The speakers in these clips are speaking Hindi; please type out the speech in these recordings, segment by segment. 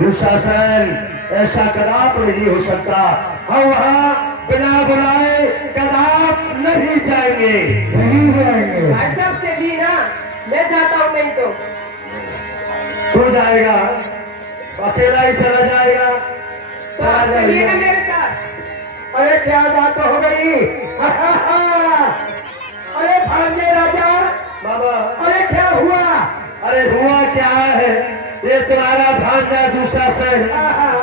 दुशासन ऐसा कदाप नहीं हो सकता। हम वहाँ बिना बुलाए कदाप नहीं जाएंगे। नहीं जाएंगे। भाई साहब चलिए ना, मैं जाता हूँ, नहीं तो तू जाएगा? अकेला ही चला जाएगा? तो आप चलिएगा मेरे साथ। अरे क्या बात हो गई। अरे भांजे राजा, बाबा, अरे क्या हुआ? अरे हुआ क्या है, ये तुम्हारा भांजा दुशासन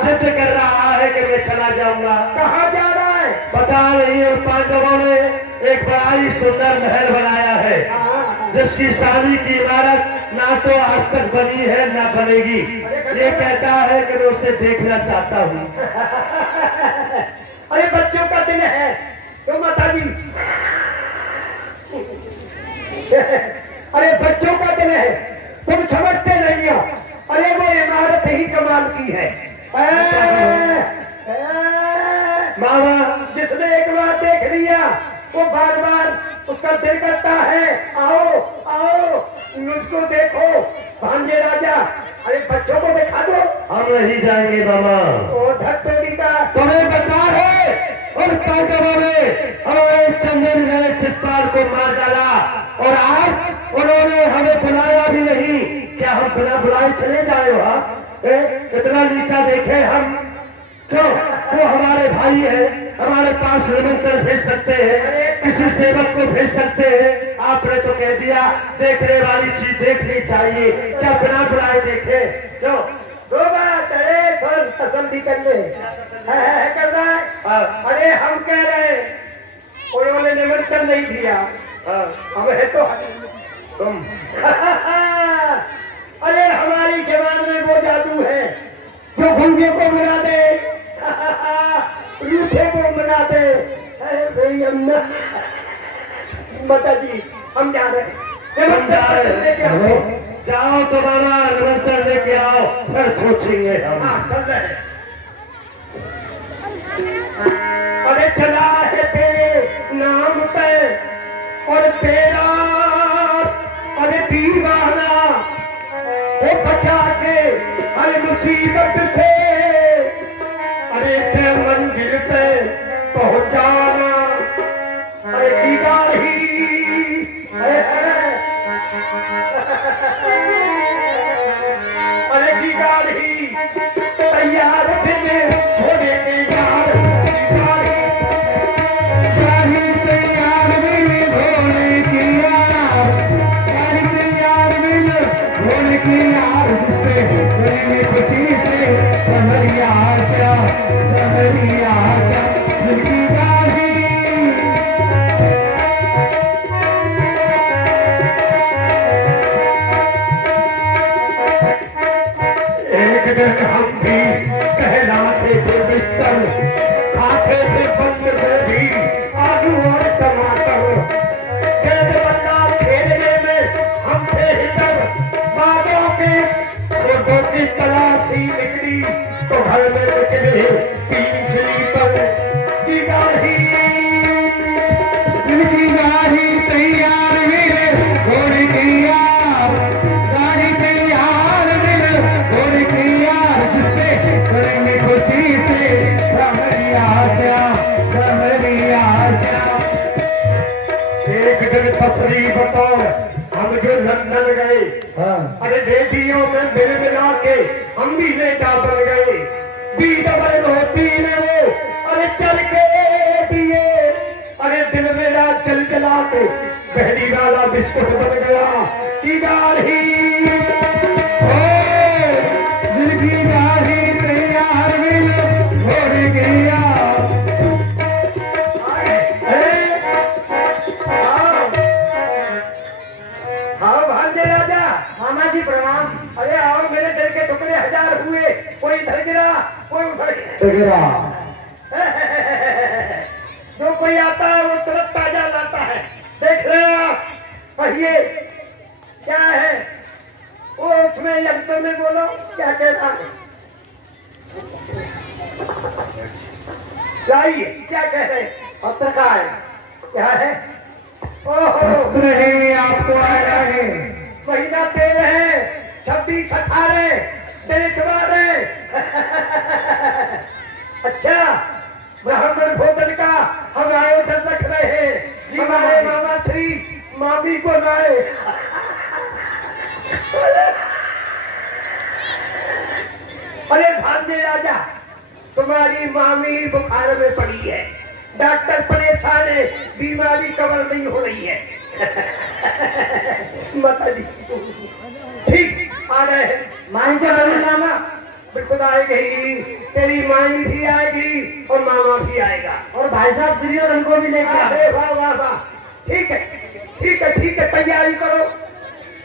जिद कर रहा है कि मैं चला जाऊंगा। कहाँ जा रहा है? पता नहीं, और पांडवों ने एक बड़ा ही सुंदर महल बनाया है जिसकी शादी की इमारत ना तो आज तक बनी है ना बनेगी। ये कहता है कि मैं उसे देखना चाहता हूँ। अरे बच्चों का दिन है तो माता जी। अरे बच्चों का दिन है, तुम समझते नहीं हो। अरे वो इमारत ही कमाल की है। मामा, जिसने एक बार देख लिया वो बार बार उसका दिल करता है आओ आओ मुझको देखो। भांजे राजा, अरे बच्चों को दिखा दो। हम नहीं जाएंगे मामा। ओ धत्तोड़ी का तुम्हें पता है उन पांडवों ने हमारे चंदन गए शिषपाल को मार डाला और आज उन्होंने हमें बुलाया भी नहीं। क्या हम बिना बुलाए चले जाए वहाँ? इतना नीचा देखे हम? क्यों? वो हमारे भाई है, हमारे पास निमंत्रण भेज सकते हैं, किसी सेवक को भेज सकते हैं। आपने तो कह दिया देखने वाली चीज देखनी चाहिए, क्या बिना बुलाए देखे? क्यों? दो बात। अरे थोड़ा तसल्ली कर ले। कर रहा है। अरे हम कह रहे हैं उन्होंने निमंत्रण नहीं दिया, हम है तो तुम अरे हमारी जवान में वो जादू है जो भूखे को मिला दे, रूठे को मिला दे। अरे भाई अम्मा माता जी, हम जा रहे हैं। हम जा रहे हैं। जाओ तुम्हारा निमंत्रण लेके आओ, फिर सोचेंगे हम। हाँ, चल रहे हैं। अरे चला है तेरे नाम पे और तेरा अरे दीवाना वो बचा के हर मुसीबत से अरे ते मंजिल पे पहुंचाना। अरे की गाड़ी अरे की गाड़ी तैयार थे घोड़े के यार की गाड़ी तैयार मिल घोड़े की यार गाड़ी तैयार मिल घोड़े की यार जिसपे करेंगे खुशी से समरिया आशा समरिया आशा जिनकी गाड़ी। एक दिन हम भी कहलाते थे बिस्तर, खाते थे बंद गोभी आलू और टमाटर। गेंद बल्ला खेलने में हम थे हिटर, बादों के फोटो की तलाशी निकली तो घर में निकले 3 स्लीपर की गाड़ी। जिनकी गाड़ी तैयार मिले घोड़े की यार गाड़ी तैयार मिले घोड़े की यार जिसपे करेंगे खुशी से समरिया श्याम समरिया श्याम। एक दिन तफरी बताओ, हम जो लंदन गए, अरे बेटियों में मिल मिला के हम भी बेटा बन गए। बी डबल होती में वो अरे चल के दिए, अरे दिल मेरा चल चला के पहली वाला बिस्कुट बन गया की गाड़ी। दिल की गाड़ी तैयार मिल घोड़े के यार। हाँ भांजे राजा। मामा जी प्रणाम। अरे आओ, मेरे दिल के टुकड़े 1000 हुए, कोई इधर गिरा कोई उधर गिरा। जो कोई आता है वो तुरंत ताजा लाता है। देख रहे हो आप? कहिए क्या है वो उसमें यंत्र में बोलो क्या कहना है? जाइए क्या कह रहे हैं? पत्रकार क्या है? ओहो नहीं, आपको आया है। महीना 13 है, 26 18 दिल 12 भांजे राजा, तुम्हारी मामी बुखार में पड़ी है, डॉक्टर परेशान है, बीमारी कवर नहीं हो रही है। माता जी ठीक आ रहे हैं। माई क्या करूँ लामा? बिल्कुल आएगी, तेरी माई भी आएगी और मामा भी आएगा। और भाई साहब दुर्योधन को भी लेके आओ। अरे वाह वाह वाह, ठीक है ठीक है ठीक है, तैयारी करो,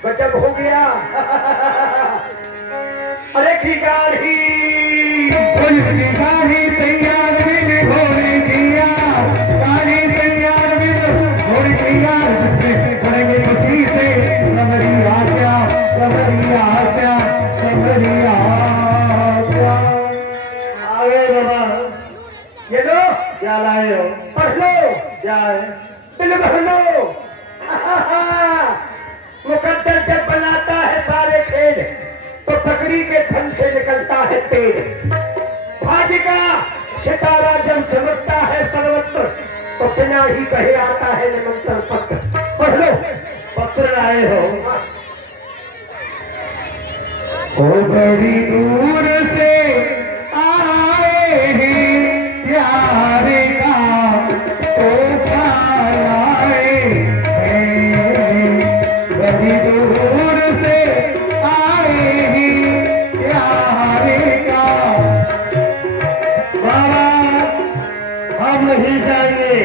गजब हो गया। अरे की गाड़ी उसकी गाड़ी तैयार मैंने घोड़े किया, गाड़ी तैयार मैंने घोड़े किया, जिसमें चढ़ेंगे खुशी से सबरी आशा, सबरी आशा, सबरी आशा। आगे बाबा, ये लो क्या लाए हो? पढ़ लो, क्या है? बिल भर लो। मुकद्दर जब बनाता है सारे खेल, तो तकड़ी के धन से निकलता है तेल। भाग्य का सितारा जब चमकता है सर्वत्र, तो बिना ही कहे आता है निमंत्रण पत्र। पढ़ लो। पत्र लाए हो? ओ बड़ी दूर से आए हैं प्यारे का तोहफा लाए हैं, बड़ी दूर से आए हैं प्यारे का। बाबा हम नहीं जाएंगे,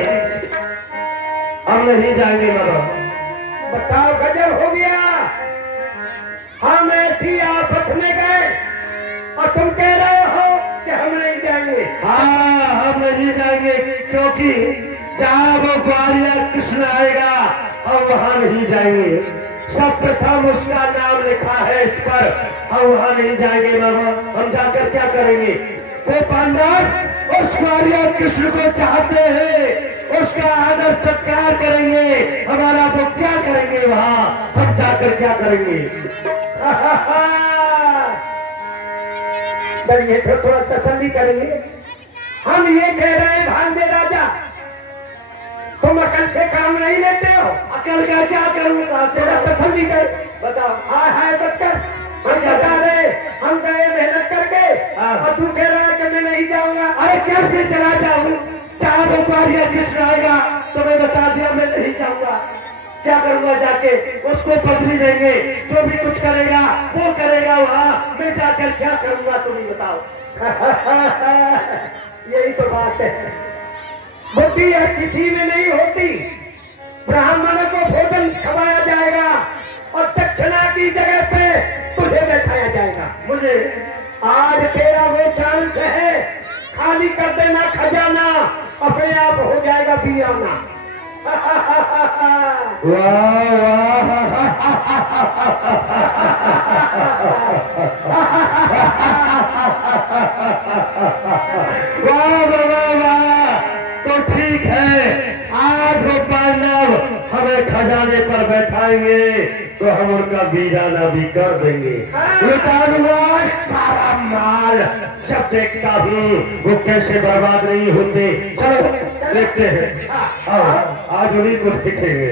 हम नहीं जाएंगे बाबा। बताओ, गजब हो गया। हम ऐसी आफत में गए और तुम कह रहे हो कि हम नहीं जाएंगे। हाँ हम नहीं जाएंगे, क्योंकि जहाँ वो ग्वालियर कृष्ण आएगा हम वहाँ नहीं जाएंगे। सब प्रथम उसका नाम लिखा है इस पर, हम वहाँ नहीं जाएंगे बाबा। हम जाकर क्या करेंगे? वो पांडव उस ग्वालियर कृष्ण को चाहते हैं, उसका आदर सत्कार करेंगे, हमारा वो क्या करेंगे वहाँ? हम जाकर क्या करेंगे? चलिए तो थोड़ा तसल्ली करिए। हम ये कह रहे हैं भांजे राजा, तुम अकल से काम नहीं लेते हो। अकल का क्या करूंगा? थोड़ा तसल्ली कर। बताओ। हाँ है बच्चर, हम बता रहे, हम गए मेहनत करके और तू कह रहा है कि मैं नहीं जाऊंगा। अरे कैसे चला जाऊं? चाहे वो ग्वालियर कृष्ण आएगा तो मैं बता दिया मैं नहीं जाऊंगा। क्या करूंगा जाके? उसको पत्नी देंगे, जो भी कुछ करेगा वो करेगा वहाँ, मैं जाकर क्या करूंगा तुम ही बताओ। यही तो बात है, बुद्धि हर किसी में नहीं होती। ब्राह्मण को भोजन खवाया जाएगा और दक्षिणा की जगह पे तुझे बैठाया जाएगा। मुझे आज तेरा वो चांस है, खाली कर देना खजाना, अपने आप हो जाएगा बियाना। वाह वाह वाह वाह। तो ठीक है, आज वो पांडव हमें खजाने पर बैठाएंगे तो हम उनका बीजाना भी कर देंगे। लुटाऊंगा सारा माल, जब देखता हूँ वो कैसे बर्बाद नहीं होते। चलो देखते हैं, आज उन्हीं को दिखेंगे।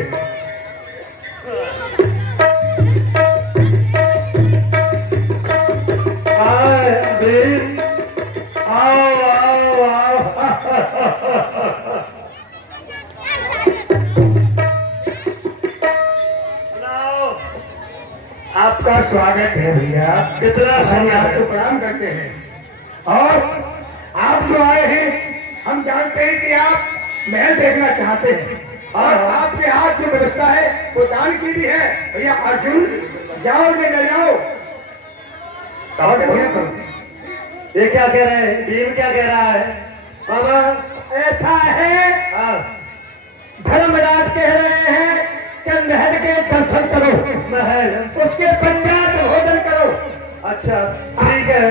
आओ आओ आओ। आपका स्वागत है भैया। कितना हम समय आपको प्रणाम करते हैं। और आप जो आए हैं, हम जानते हैं कि आप महल देखना चाहते हैं और आपके हाथ जो व्यवस्था है वो दान की भी है। भैया अर्जुन, जाओ ले जाओ। ये क्या कह रहे हैं? भीम क्या कह रहा है? बाबा ऐसा है, धर्मराज कह रहे हैं कि महल के दर्शन करो, महल? उसके पश्चात भोजन करो। अच्छा ठीक है,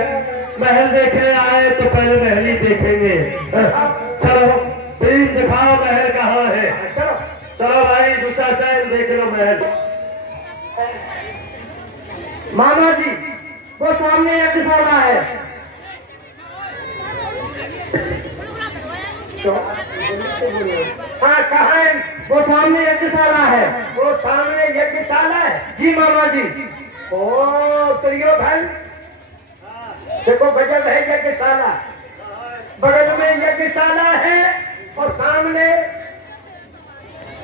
महल देखने आए तो पहले महल ही देखेंगे। चलो भीम दिखाओ महल कहाँ है। चलो चलो भाई दूसरा साइड देख लो महल। मामा जी, वो सामने यज्ञशाला है। हाँ कहाँ है? वो सामने यज्ञशाला है। वो सामने यज्ञशाला है? जी मामा जी। ओ दुर्योधन, देखो गजब है यज्ञशाला, बगल में यज्ञशाला है और सामने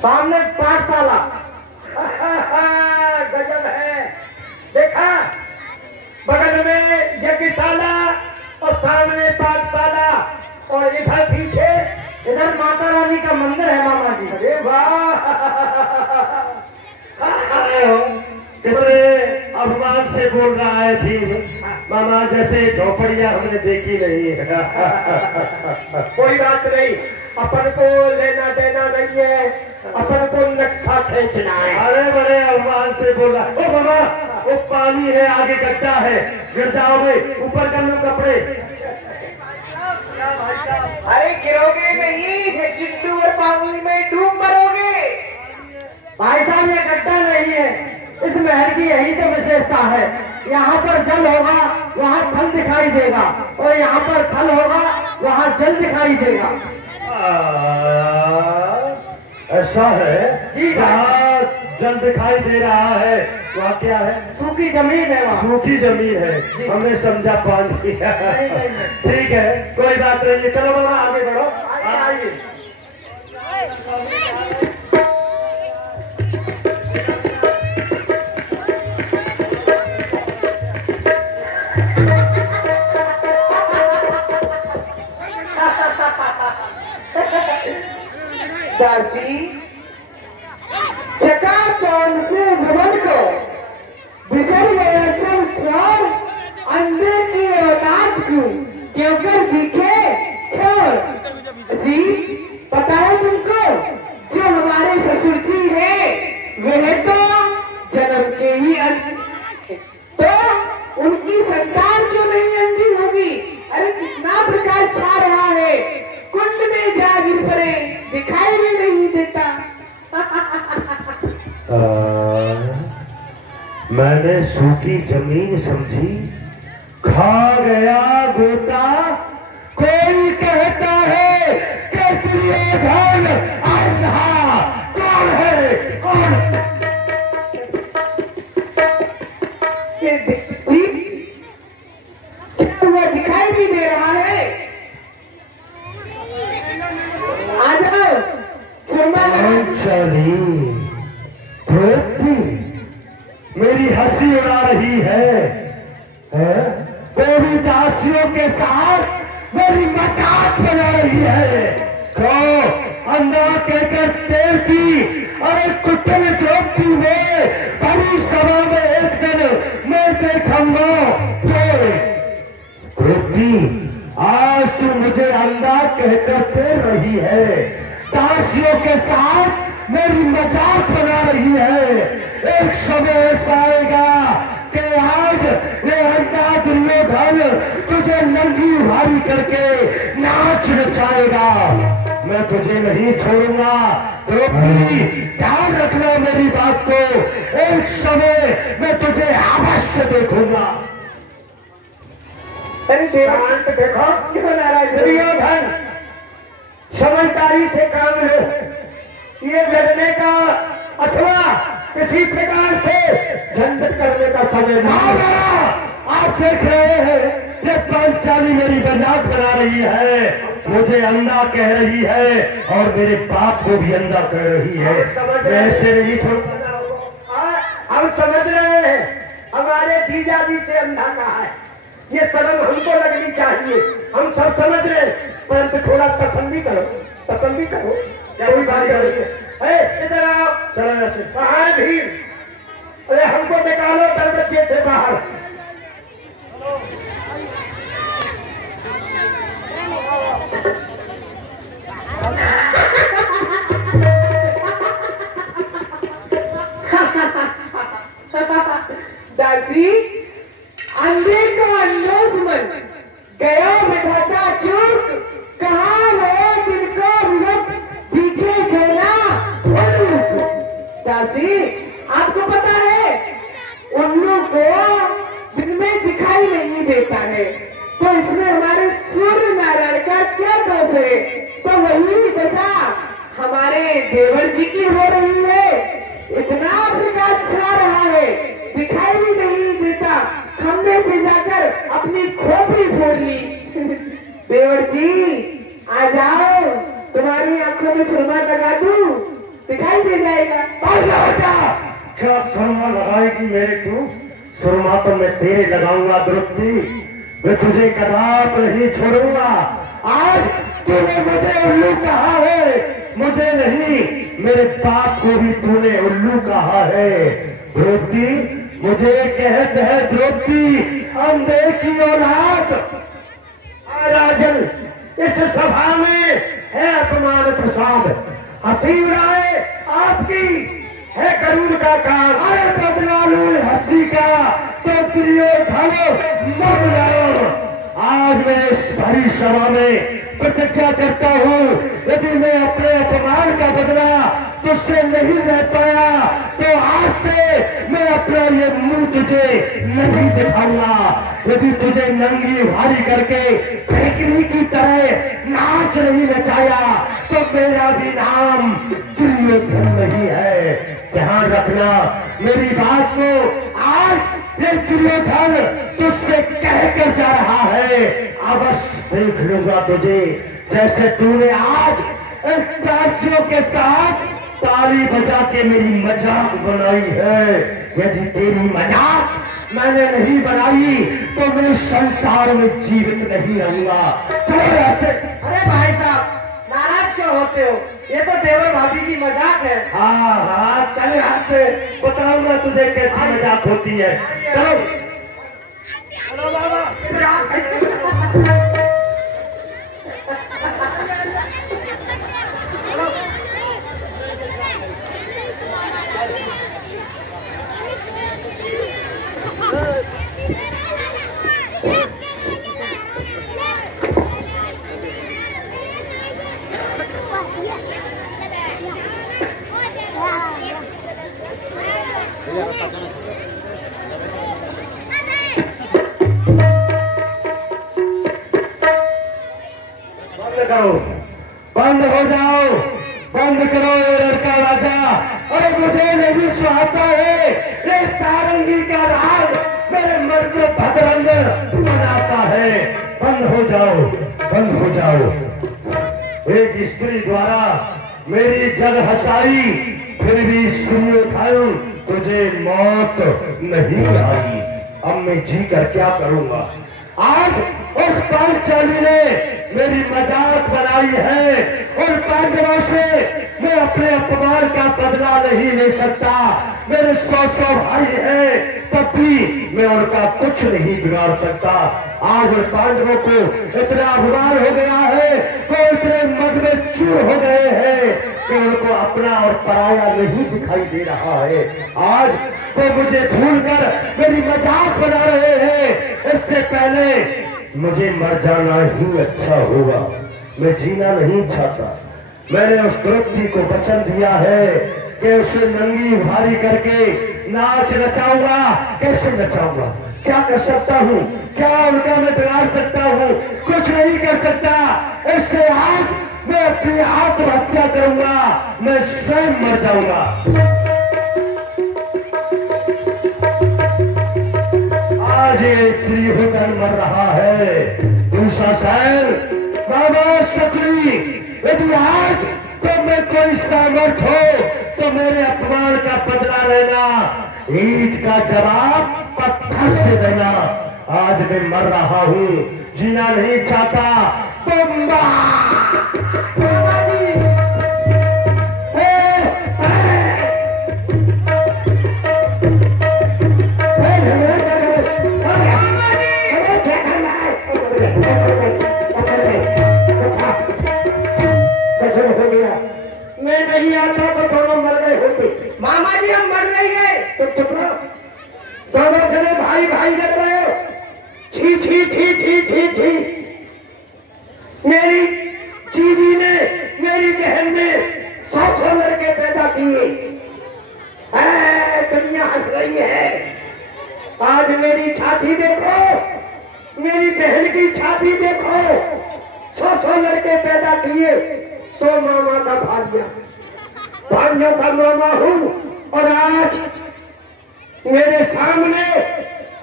पाठशाला। गजब है, देखा, बगल में यज्ञशाला और सामने पाठशाला और इधर पीछे इधर माता रानी का मंदिर है मामा जी। अरे वाह, कितने अभिमान से बोल रहा है थी मामा, जैसे झोपड़ियां हमने देखी नहीं। कोई बात नहीं, अपन को लेना देना नहीं है, अपन को नक्शा खींचना है। अरे बड़े अभिमान से बोल रहा है। ओ मामा, वो पानी है, आगे गड्ढा है, गिर जाओगे, ऊपर कर लो कपड़े। अरे गिरोगे नहीं, चिट्टू और पानी में डूब मरोगे। भाई साहब, ये गड्ढा नहीं है, इस महल की यही तो विशेषता है। यहाँ पर जल होगा, वहाँ फल दिखाई देगा, और यहाँ पर फल होगा, वहाँ जल दिखाई देगा। ऐसा है जी, जहाँ जल दिखाई दे रहा है वहाँ क्या है? सूखी जमीन है, वहाँ सूखी जमीन है। हमने समझा पानी। ठीक है, कोई बात नहीं, चलो बाबा आगे बढ़ो, आइए। दासी, चकाचौंध से भवन को बिसर गया सब ख्वाब, अंधे की औलाद क्यों कर दिखे खोर। जी, पता है तुमको, जो हमारे ससुर जी है वह तो जन्म के ही तो उनकी संतान क्यों नहीं अंधी होगी? अरे कितना प्रकाश छा रहा है, कुंड में जा गिर पड़े, दिखाई भी नहीं देता। मैंने सूखी जमीन समझी, खा गया गोता। कोई कहता है कि दुर्योधन अंधा, कौन है कौन? क्या दिखाई भी दे रहा है? आ जाओ, सुरमा चली मेरी हंसी उड़ा रही है? मेरी दासियों के साथ मेरी मजाक बना रही है। तो अंधा कहकर तेरती, अरे कुटल द्रौपदी में बड़ी सभा में एक दिन मैं देखूंगा। तो द्रौपदी, आज तू मुझे अंधा कहकर तेर रही है, दासियों के साथ मेरी मजाक बना रही है। एक समय ऐसा आएगा कि आज ये अंधा दुर्योधन तुझे नंगी भारी करके नाच नचाएगा। मैं तुझे नहीं छोड़ूंगा द्रौपदी, ध्यान रखना मेरी बात को। एक समय मैं तुझे अवश्य देखूंगा। अरे शांत देखो, क्यों नाराज हो? दुर्योधन, समझदारी से काम लो। ये लड़ने का अथवा किसी प्रकार से झंझट करने का समय नहीं है। आप देख रहे हैं ये पांचाली मेरी मजाक बना रही है, मुझे अंधा कह रही है और मेरे बाप को भी अंधा कह रही है। मैं ऐसे नहीं छोड़ूंगा। हम समझ रहे हैं हमारे जीजा जी से अंधा कहा है, ये शर्म हमको लगनी चाहिए। हम सब समझ रहे हैं, परंतु थोड़ा पसंद करो। क्या कोई बात करेंगे? इधर आओ, चलो ऐसे। कहाँ है भीड़? अरे हमको निकालो दरवाजे से बाहर। दासी, अंधे को अंधोस मन गया विधाता चूक, कहाँ है जिनको विवत दिखे जना उल्लू। दासी, आपको पता है उल्लू को दिन में दिखाई नहीं देता है, तो इसमें हमारे सूर्य नारायण का क्या दोष है? तो वही दशा हमारे देवर जी की हो रही है। इतना प्रकाश छा रहा है, दिखाई भी नहीं देता। खंबे से जाकर अपनी खोपड़ी पूरी फोड़ ली। देवर जी आ जाओ, तुम्हारी आंखों में सुरमा लगा दूं, दिखाई दे जाएगा। क्या सुरमा लगाएगी मेरे तू? सुरमा तो मैं तेरे लगाऊंगा द्रौपदी, मैं तुझे कदाप नहीं छोड़ूंगा। आज तूने मुझे उल्लू कहा है, मुझे नहीं मेरे बाप को भी तूने उल्लू कहा है। द्रौपदी मुझे कहते हैं द्रौपदी अंधे की औलाद। राजन इस सभा में है अपमान प्रसाद, हसी राय आपकी है करूण का काम। अरे बदला लू हंसी का तो दुर्योधन मर जाओ। आज मैं इस भरी सभा में प्रतिज्ञा करता हूँ, यदि मैं अपने अपमान का बदला तुझसे नहीं ले पाया तो आज से मैं अपना ये मुंह तुझे नहीं दिखाऊंगा। यदि तुझे नंगी भारी करके फेंकने की तरह नाच नहीं नचाया तो मेरा भी नाम दुर्योधन नहीं है। ध्यान रखना मेरी बात को। आज ये दुर्योधन तुझसे कहकर जा रहा है, अवश्य देख लूंगा तुझे जैसे तूने आज दासियों के साथ ताली बजा के मेरी मजाक बनाई है। यदि तेरी मजाक मैंने नहीं बनाई तो मैं संसार में जीवित नहीं आऊंगा। चलो ऐसे। अरे भाई साहब नाराज क्यों होते हो? ये तो देवर भाभी की मजाक है। हाँ हाँ चल यहाँ से, बताऊंगा तुझे कैसी मजाक होती है। चलो चलो बाबा। बंद हो जाओ, बंद करो ये लड़का राजा। अरे मुझे नहीं सुहाता है ये सारंगी का राग मेरे मन को भदरंग बनाता है। बंद हो जाओ, बंद हो जाओ। एक स्त्री द्वारा मेरी जग हंसाई, फिर भी सुनियो तुझे मौत नहीं आई। अब मैं जी कर क्या करूंगा? आज उस पांचाली ने मेरी मजाक बनाई है और पांडवों से मैं अपने अपमान का बदला नहीं ले सकता। मेरे 100 भाई हैं, तब भी मैं उनका कुछ नहीं बिगाड़ सकता। आज पांडवों को इतना अभिमान हो गया है, वो इतने मद में चूर हो गए हैं कि उनको अपना और पराया नहीं दिखाई दे रहा है। आज वो मुझे भूलकर मेरी मजाक बना रहे हैं। इससे पहले मुझे मर जाना ही अच्छा होगा, मैं जीना नहीं चाहता। मैंने उस द्रौपदी को वचन दिया है कि उसे नंगी भारी करके नाच नचाऊंगा। कैसे नचाऊंगा? क्या कर सकता हूँ? क्या उनका मैं बिगाड़ सकता हूँ? कुछ नहीं कर सकता। इससे आज मैं अपनी आत्महत्या करूंगा, मैं स्वयं मर जाऊंगा। आज ये त्रिभुवन मर रहा है, दूसरा सैन बाबा शकली। यदि आज तो मैं कोई सामर्थ हो तो मेरे अपमान का बदला लेना, ईंट का जवाब पत्थर से देना। आज मैं मर रहा हूँ, जीना नहीं चाहता। बम्बा मैं नहीं आता तो दोनों मर गए होते। मामा जी हम मर नहीं गए। तो चुप रहो, दोनों जने भाई भाई लग रहे हो। छी छी छी छी छी छी। मेरी जीजी ने, मेरी बहन ने 100 लड़के पैदा किए। दुनिया हंस रही है। आज मेरी छाती देखो, मेरी बहन की छाती देखो। 100 लड़के पैदा किए, 100 मामा का भाग्य, भाइयों का मामा हूँ। और आज मेरे सामने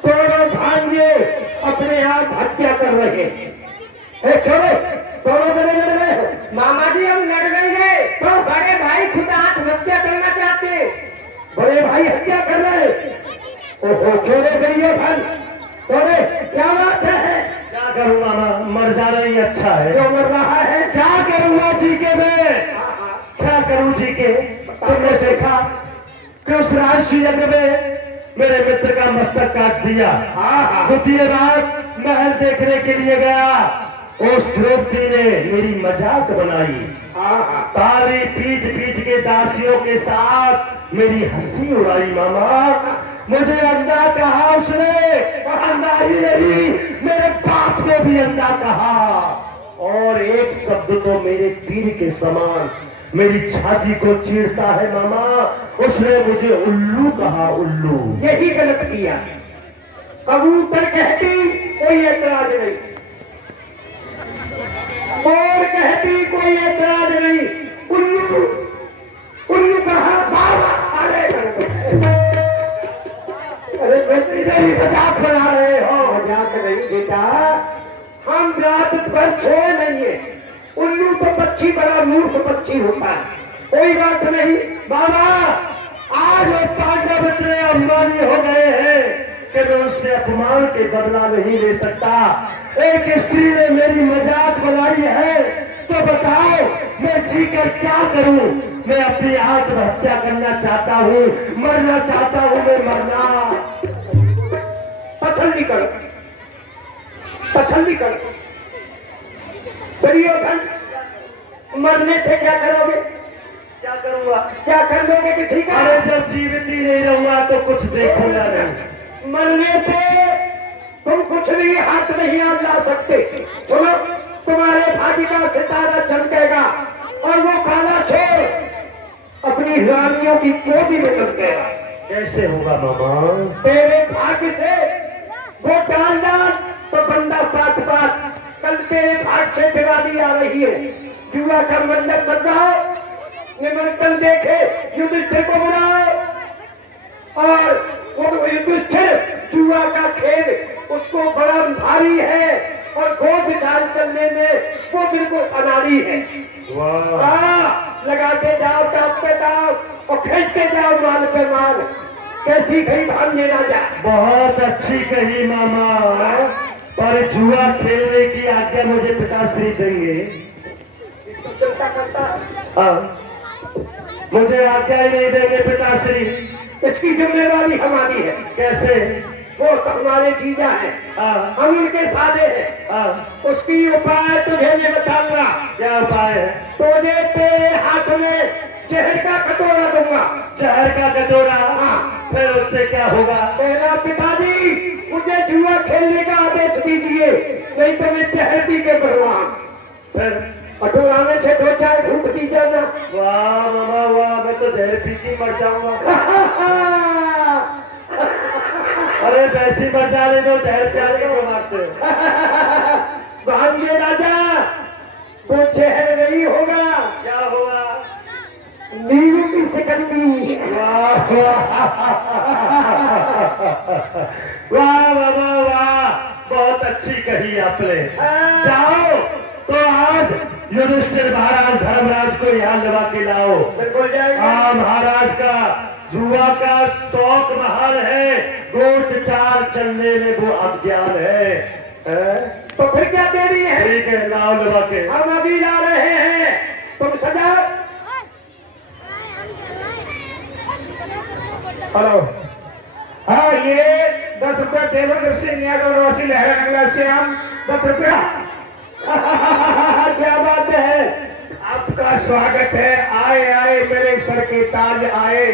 दोनों भाइये अपने आप हत्या कर रहे हैं। क्यों रे? दोनों जने लड़ रहे हैं? मामा जी हम लड़ गए हैं, तो बड़े भाई खुद आत्महत्या करना चाहते। बड़े भाई हत्या कर रहे हैं। ओहो, क्यों रे गई है भाई? क्यों रे? क्या बात है? क्या करूँ मामा, मर जाना ही अच्छा है। जो मर रहा है क्या करूँगा जी के मैं? क्या करूँ जी के? तुमने देखा कि उस राशि यज्ञ में मेरे मित्र का मस्तक काट दिया। द्वितीय रात महल देखने के लिए गया, उस द्रौपदी ने मेरी मजाक बनाई। ताली पीट पीट के दासियों के साथ मेरी हंसी उड़ाई। मामा मुझे अंधा कहा उसने, अंधा ही नहीं मेरे बाप ने भी अंधा कहा, और एक शब्द तो मेरे तीर के समान मेरी छाती को चीरता है। मामा उसने मुझे उल्लू कहा, उल्लू। यही गलत किया। कबूतर कहती कोई ऐतराज नहीं, मोर कहती कोई ऐतराज नहीं, उल्लू उल्लू कहा बाबा। अरे मेरी मजाक बना रहे हो? मजाक नहीं बेटा, हम रात भर सोए नहीं है। उल्लू तो पक्षी बड़ा मूर्ख पक्षी होता है। कोई बात नहीं बाबा, आज वो पांडव इतने अभिमानी हो गए हैं कि मैं उससे अपमान के बदला नहीं ले सकता। एक स्त्री ने मेरी मजाक बनाई है, तो बताओ मैं जीकर क्या करूं? मैं अपनी आत्महत्या करना चाहता हूं, मरना चाहता हूं, मैं मरना। पछल्दी करो, पछल्दी करो। दुर्योधन मरने से क्या करोगे? क्या करूंगा? क्या कर लोगे किसी का? अरे जब जीवित ही नहीं रहूंगा तो कुछ देखूंगा नहीं। मरने से तुम कुछ भी हाथ नहीं आ ला सकते। सुनो, तुम्हारे भाग्य का सितारा चमकेगा और वो काला छोर अपनी रानियों की गोदी में चमकेगा। कैसे होगा मामा? तेरे भाग्य से वो डाल तो बंदा साथ बात। कल तेरे भाग से दिवाली आ रही है, जुआ का मंडप सजाओ, निमंत्रण देखे, युधिष्ठिर को बुलाओ, और वो युधिष्ठिर जुआ का खेल उसको बड़ा भारी है और गोद डाल चलने में वो बिल्कुल अनाड़ी है। लगाते जाओ चाप पे जाओ और खींचते जाओ माल पे माल। कैसी गई भाग्य राजा? बहुत अच्छी कही मामा, पर जुआ खेलने की आज्ञा मुझे पिताश्री देंगे? चिंता करता हाँ, मुझे आज्ञा ही नहीं देंगे पिताश्री। इसकी जिम्मेवारी हमारी है। कैसे? वो तो हमारे जीजा है, हाँ हम उनके सादे हैं। हाँ, उसकी उपाय तुझे मैं बताऊंगा। क्या उपाय है? तुझे तेरे हाथ में जहर का कटोरा दूंगा। जहर का कटोरा? हाँ। फिर उससे क्या होगा? तेरा पिताजी मुझे जुआ खेलने का आदेश दीजिए, नहीं तो मैं जहर पी के मरवा। फिर कटोरा में से 2-4 घूट पी जाना। वाह मामा वाह, मैं तो जहर पी के मर जाऊंगा। अरे वैसी मर जाने दो, जहर प्याले को मारते हो। भाग्य राजा, वो जहर नहीं होगा, क्या होगा? नींबू की सिकंदी। वाह वाह बाबा वाह, बहुत अच्छी कही आपने। जाओ तो आज युधिष्ठिर महाराज धर्मराज को यहाँ लगा के लाओ। बिल्कुल जाएगा। हाँ, महाराज का जुआ का शौक महान है, गोट चाल चलने में वो अज्ञान है। तो फिर क्या देरी है? ठीक है, लाओ लगा के। हम अभी ला रहे हैं, तुम सजाओ। हेलो, हाँ ये 10 रुपया देवर से नियासी लहरा नगला से हम 10 रुपया। क्या बात है? आपका स्वागत है। आए आए मेरे सर के ताज आए,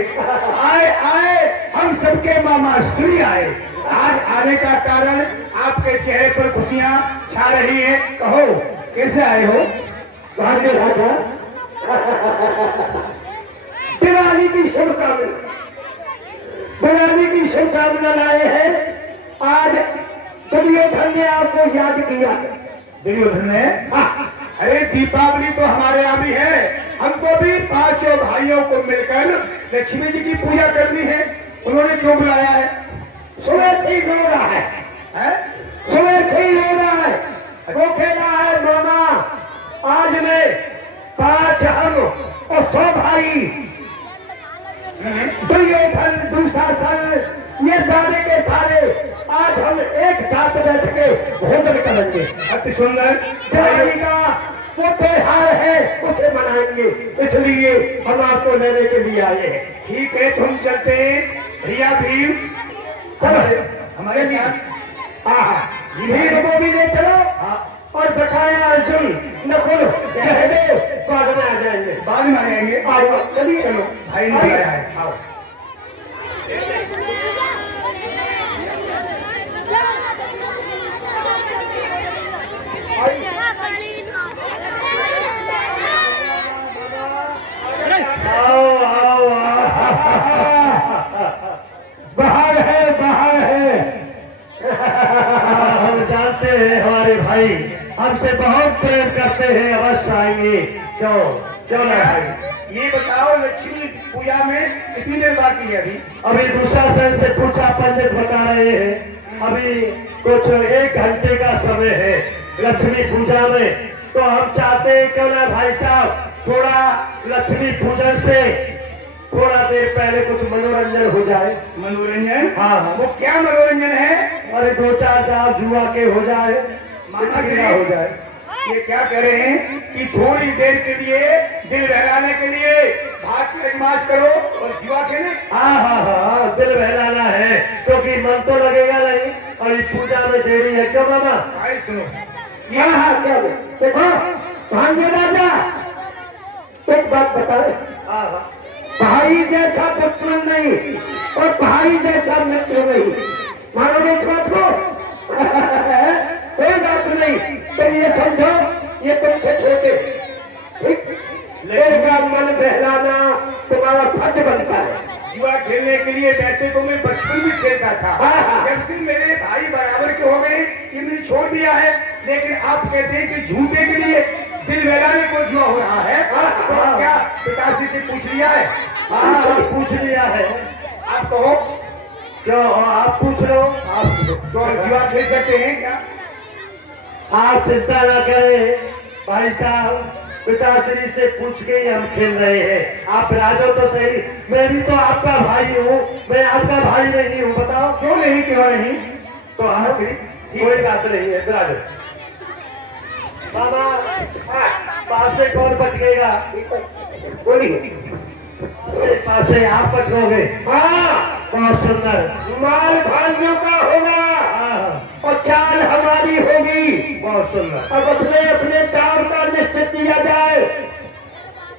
आए आए हम सबके मामा श्री आए। आज आने का कारण आपके चेहरे पर खुशियां छा रही हैं। कहो कैसे आए हो? भाग्य राजा, दिवाली की शुभकामना, दिवाली की शुभकामना लाए हैं। आज दुर्योधन ने आपको याद किया। दुर्योधन ने? हाँ, अरे दीपावली तो हमारे यहाँ भी है, हमको भी 5 भाइयों को मिलकर लक्ष्मी जी की पूजा करनी है। उन्होंने क्यों बुलाया है? सुबह से ही रो रहा है, हैं? सुबह से ही रो रहा है। वो खेला है मामा। आज में 5 हम और 100 भाई, दुर्योधन दुशासन ये सारे के सारे आज हम एक साथ बैठ के भोजन करेंगे। अति सुंदर। दिवाली का वो त्योहार है, उसे मनाएंगे, इसलिए हम आपको लेने के लिए आए हैं। ठीक है, तुम चलते हैं भैया भीम हमारे साथ। भीड़ को भी ले चलो और बकाया अर्जुन नकुल सहदेव बाद में आ जाएंगे। बाद में आ जाएंगे। आओ चलिए, चलो भाई ने बुलाया है। आओ। आओ आओ बाहर है, बाहर है। हम जानते हैं हमारे भाई हमसे बहुत प्रेम करते हैं, अवश्य आएंगे। क्यों क्यों ना भाई? ये बताओ लक्ष्मी पूजा में कितनी देर बाकी है अभी? अभी दूसरा शहर से पूछा, पंडित बता रहे हैं अभी कुछ 1 घंटे का समय है लक्ष्मी पूजा में। तो हम चाहते हैं क्यों ना भाई साहब थोड़ा लक्ष्मी पूजन से थोड़ा देर पहले कुछ मनोरंजन हो जाए। मनोरंजन? हाँ हाँ। वो क्या मनोरंजन है? अरे 2-4 दाव जुआ के हो जाए, माता गिरा हो जाए। ये क्या कह रहे हैं कि थोड़ी देर के लिए दिल बहलाने के लिए भाग के इमाज करो और जुआ खेले? हाँ हाँ हाँ, दिल बहलाना है क्योंकि मन तो लगेगा नहीं और इस पूजा में देरी है। क्यों मामा? भाई सुनो, हाँ हाँ, क्या देखो भांजे राजा, एक बात बताए, हाँ हाँ भाई जैसा दुश्मन नहीं और भाई जैसा मित्र नहीं, मानोगे इस बात को? कोई बात नहीं, तुम ये समझो ये तुमसे छोटे, ठीक? इनका मन बहलाना तुम्हारा फर्ज बनता है। जुआ खेलने के लिए वैसे तो मैं बचपन में खेलता था, हाँ। जब से मेरे भाई बराबर के हो गए ये मैंने छोड़ दिया है। लेकिन आप कहते हैं कि झूठे के लिए दिल बहलाने को जुआ हो रहा है, तो हाँ। क्या पिताजी से पूछ लिया है? हाँ पूछ लिया है। आप कहो, क्यों आप पूछ लो? आप तो जुआ खेल सकते हैं क्या? आप चिंता न करें भाई साहब, पिताश्री से पूछ के ही हम खेल रहे हैं। आप राजो तो सही, मैं भी तो आपका भाई हूँ, मैं आपका भाई नहीं हूँ। बताओ क्यों नहीं, क्यों नहीं? तो आप कोई बात नहीं है। राजो बाबा, पास से कौन बच गएगा? बोलिए। पास से आप बचोगे। हाँ, बहुत सुंदर। माल भाइयों का होगा हाँ और चाल हमारी होगी। बहुत सुंदर। अब अपने अपने काम का निश्चित किया जाए।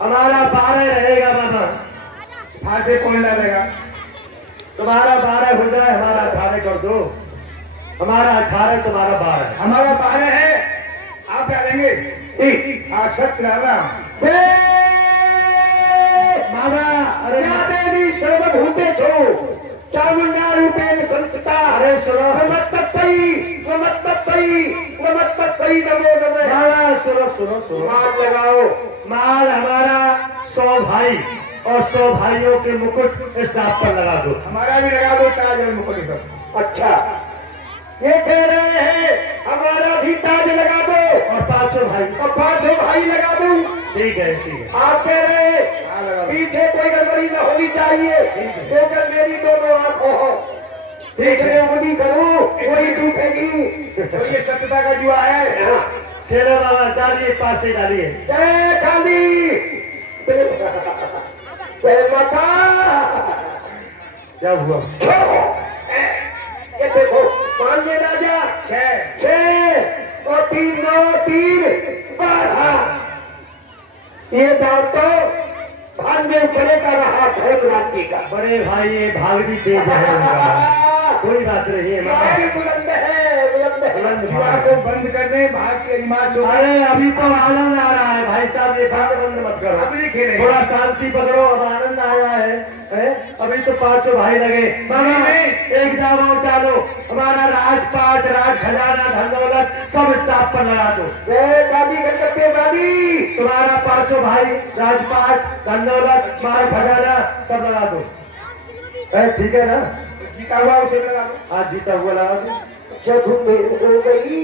हमारा 12 रहेगा बाबा। फांसे कौन डालेगा? तुम्हारा 12 हो जाए, हमारा 18 कर दो। हमारा 18, तुम्हारा 12। हमारा 12 है, आप डालेंगे? ठीक, हाँ सत्य डाला। बाबा, अरे या देवी सर्वभूते छो चामुंडा रूपेण संस्थिता। अरे सुनो नमस्तई नमस्तई नमस्तई, नमो नमः। बाबा सुनो सुनो सुनो, माल लगाओ। माल हमारा 100 भाई और 100 भाइयों के मुकुट इस दाव पर लगा दो। हमारा भी लगा दो ताज और मुकुट सब। अच्छा, ये कह रहे हैं हमारा भी ताज लगा दो और 500 भाई। और 5 भाई लगा दूं। ठीक है ठीक है। आप कह रहे हैं पीछे कोई गड़बड़ी न होनी चाहिए, होकर मेरी दोनों आंखों हो। देखने उंगली करूं, कोई टूटेगी। तो ये सत्यता का जुआ है। चलो बाबा, डालिए, पास से डालिए। जय काली, जय माता। क्या हुआ? ये देखो, मान्य राजा 6 और 3 9 3 12। ये दाव तो भाग्य बड़े का रहा, धर्म राज्य का। बड़े भाई ये भाग भी तेज है उनका। कोई बात नहीं है ये भी बुलंद है, बुलंद है। जुआ को बंद कर दें, भाग के इमाज हो। अरे अभी तो आनंद आ रहा है भाई साहब, ये भाग बंद मत करो। अब नहीं खेलेंगे। थोड़ा शांति पकड़ो, अब आनंद आया है? अभी तो 500 भाई लगे। बाबा एक दाव और डालो, हमारा राजपाट, राज खजाना, धन दौलत सब स्टाफ पर लगा दो। जय दादी कलकत्ते दादी। तुम्हारा 500 भाई, राजपाट, धन दौलत, माल खजाना सब लगा दो। ठीक है ना? जीता हुआ उसे लगा दो। आज जीता हुआ लगा दो। जब मेरी हो गई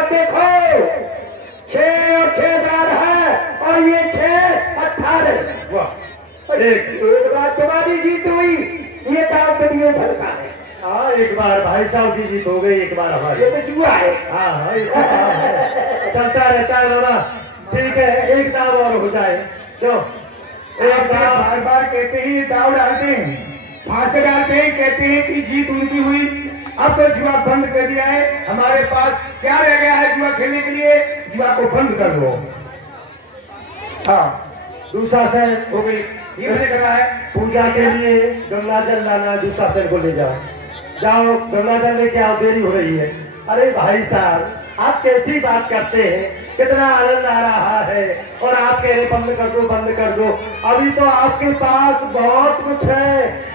और देखो 6 और 6 12 है और ये 6 18। वाह एक बार तुम्हारी जीत हुई, ये दाव तो दियो धरका है। हाँ एक बार भाई साहब की जीत हो गई, एक बार हमारी। ये तो जुआ है। हाँ हाँ ये तो है। चलता रहता है बाबा। ठीक है एक दाव और हो जाए जो एक बार बार कहते ही दाव डालते हैं, फांस डालते हैं, कहते हैं कि जीत उनकी हुई। अब तो जुआ बंद कर दिया है, हमारे पास क्या रह गया है जुआ खेलने के लिए? जुआ को बंद कर दो। हाँ दूसरा सेन हो गई, ये मैंने कहा है। पूजा के लिए गंगा जल लाना, दूसरा सेन को ले जाओ। जाओ गंगा जल लेके आओ, देरी हो रही है। अरे भाई साहब आप कैसी बात करते हैं, कितना आनंद आ रहा है और आप कह रहे बंद कर दो बंद कर दो। अभी तो आपके पास बहुत कुछ है,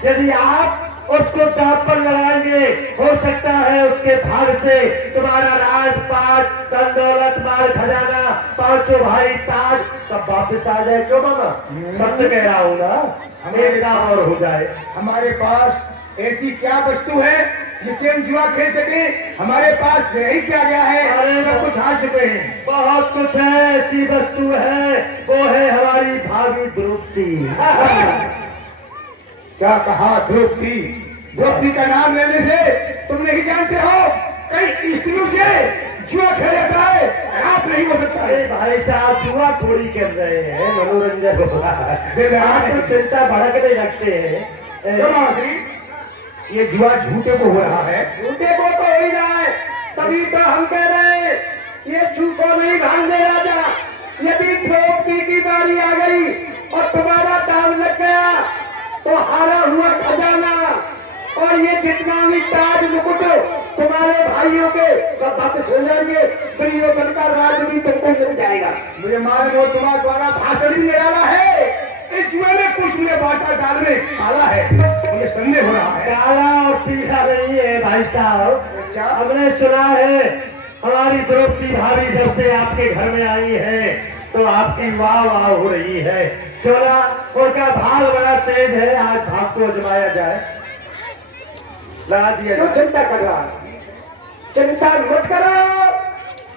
यदि आप उसको दांव पर लगाएंगे हो सकता है उसके भाग से तुम्हारा राजपाट धन दौलत माल खजाना पांचों भाई ताज सब वापस आ जाए। क्यों मामा सत्य कह रहा हूँ ना, एक दांव और हो जाए। हमारे पास ऐसी क्या वस्तु है जिससे हम जुआ खेल सके? हमारे पास रह ही क्या गया है? अरे सब कुछ हार चुके हैं। बहुत कुछ है, ऐसी वस्तु है, वो है हमारी भाभी द्रौपदी। क्या कहा? द्रौपदी? द्रौपदी का नाम लेने से तुम नहीं जानते हो कई स्त्रियों से जुआ खेला जाता है, आप नहीं हो सकता अरे है। भाई साहब जुआ थोड़ी कर रहे हैं, मनोरंजन हो रहा है। आप तो चिंता भड़कने रखते हैं। क्यों महाश्री? ये जुआ झूठे को हो रहा है। झूठे को तो हो ही रहा है, तभी तो हम कह रहे हैं ये झूठो नहीं भांगे राजा। यदि द्रौपदी की बारी आ गई और तुम्हारा दाव लग गया तो हारा हुआ खजाना और ये जितना भी ताज मुकुट तुम्हारे भाइयों के सब वापस हो जाएंगे। दुर्योधन का राज भी तुमको मिल जाएगा। मुझे मालूम तुम्हारा द्वारा भाषण भी निराला है। इस जुए में कुछ मुझे बाटा डाल में काला है, मुझे संदेह हो रहा है। काला और पीला नहीं है भाई साहब। अच्छा। हमने सुना है हमारी द्रौपदी भाभी जब से आपके घर में आई है तो आपकी वाह वाह हो रही है। क्यों ना उनका भाग बड़ा तेज है, आज भाग को आजमाया जाए। लगा दिया क्यों जाए। चिंता कर रहा है? चिंता मत करो,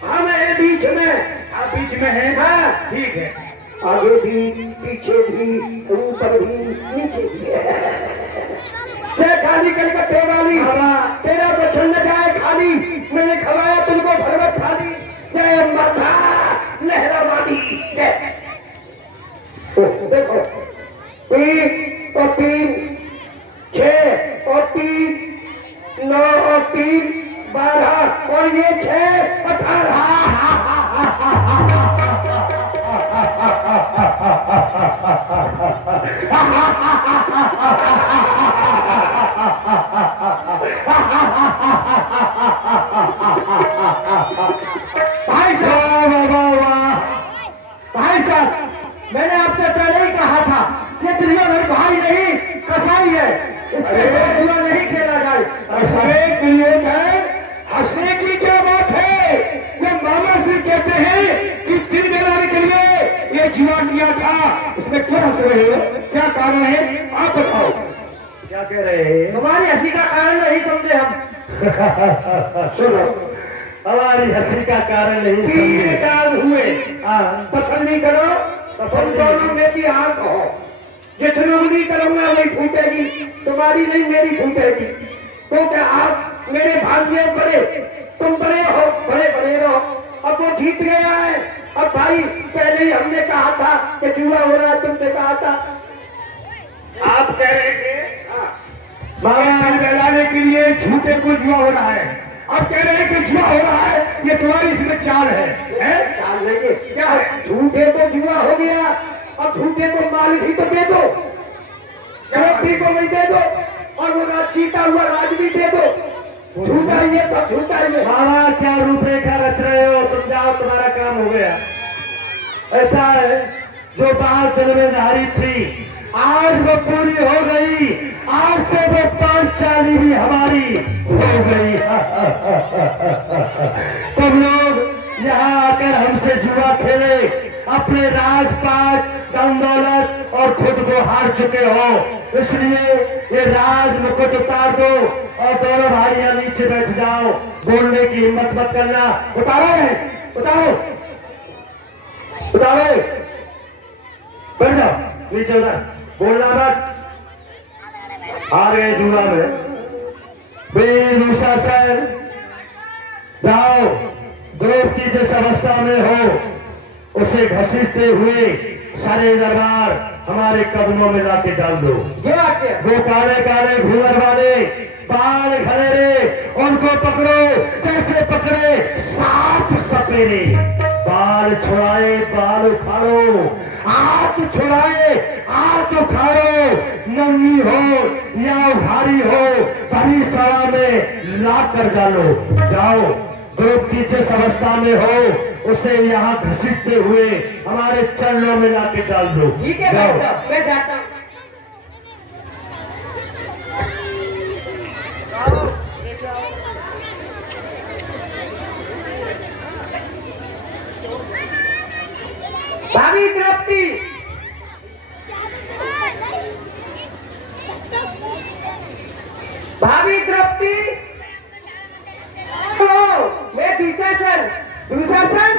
हम हैं बीच में। आप बीच में हैं? हाँ, ठीक है। आगे भी पीछे भी ऊपर भी नीचे भी खाली कलकत्ते वाली तेरा बचन न जाए खाली। मैंने खवाया तुमको भरवत खाली। जय माता लहरावादी जय। देखो 3 और 3 6 और 3 9 और 3 12 और ये 6 भाई साहब, भाई साहब, मैंने आपसे पहले ही कहा था ये दुर्योधन भाई नहीं कसाई है, इसके साथ जुआ नहीं खेला जाए। अरे दुर्योधन, हंसने की क्या बात है? ये मामा श्री कहते हैं कि सिर दिलाने के लिए ये जुआ किया था, इसमें क्यों हंस रहे हो? क्या कारण है आप बताओ। क्या कह रहे हैं? तुम्हारी हंसी का कारण नहीं समझे हम। सुनो, हमारी हंसी का कारण नहीं 3 समझे। दाव हुए, हाँ तसल्ली करो। तुम दोनों में भी हार कहो। जितनों भी करूंगा वही फूटेगी, तुम्हारी नहीं मेरी फूटेगी। क्योंकि आप मेरे भाग्य बड़े, तुम बड़े हो, बड़े बड़े रहो। अब वो जीत गया है। अब भाई पहले ही हमने कहा था कि जुआ हो रहा है, तुमने कहा था। आप कह रहे थे बाबा बहलाने के लिए झूठे को जुआ हो रहा है, अब कह रहे हैं कि जुआ हो रहा है, ये तुम्हारी इसमें चाल है, हैं? चाल लेंगे क्या है? झूठे को जुआ हो गया, अब झूठे को माल भी तो दे दो, द्रौपदी को भी दे दो और वो राज जीता हुआ राज भी दे दो। झूठा ये सब झूठा ये। बाबा क्या रूपरेखा रच रहे हो तुम, जाओ तुम्हारा काम हो गया। ऐसा है जो बात दिल में धारी थी आज वो पूरी हो गई। आज से वो 5 भी हमारी हो गई। तुम लोग यहाँ आकर हमसे जुआ खेले, अपने राजपाट धन दौलत और खुद को हार चुके हो, इसलिए ये राज मुकुट उतार दो और दोनों भाइयां नीचे बैठ जाओ। बोलने की हिम्मत मत करना। उतारो उतारो उतारो, बैठ जाओ नीचे, उधर बोलना मत। हार गए जुआ में। दुशासन जाओ, द्रौपदी जिस अवस्था में हो उसे घसीटते हुए सारे दरबार हमारे कदमों में लाके डाल दो। वो काले काले घूंघट वाले बाल घनेरे, उनको पकड़ो जैसे पकड़े सांप सपेरे। बाल छुड़ाए बाल उखाड़ो, आंख छुड़ाए आंख उखाड़ो। नंगी हो या उघारी हो, भरी सभा में ला कर डालो। जाओ, द्रौपदी जिस अवस्था में हो उसे यहाँ घसीटते हुए हमारे चरणों में लाके डाल दो। ठीक है भाई साहब, मैं जाता हूँ। भाभी द्रौपदी, भाभी द्रौपदी, मैं दुशासन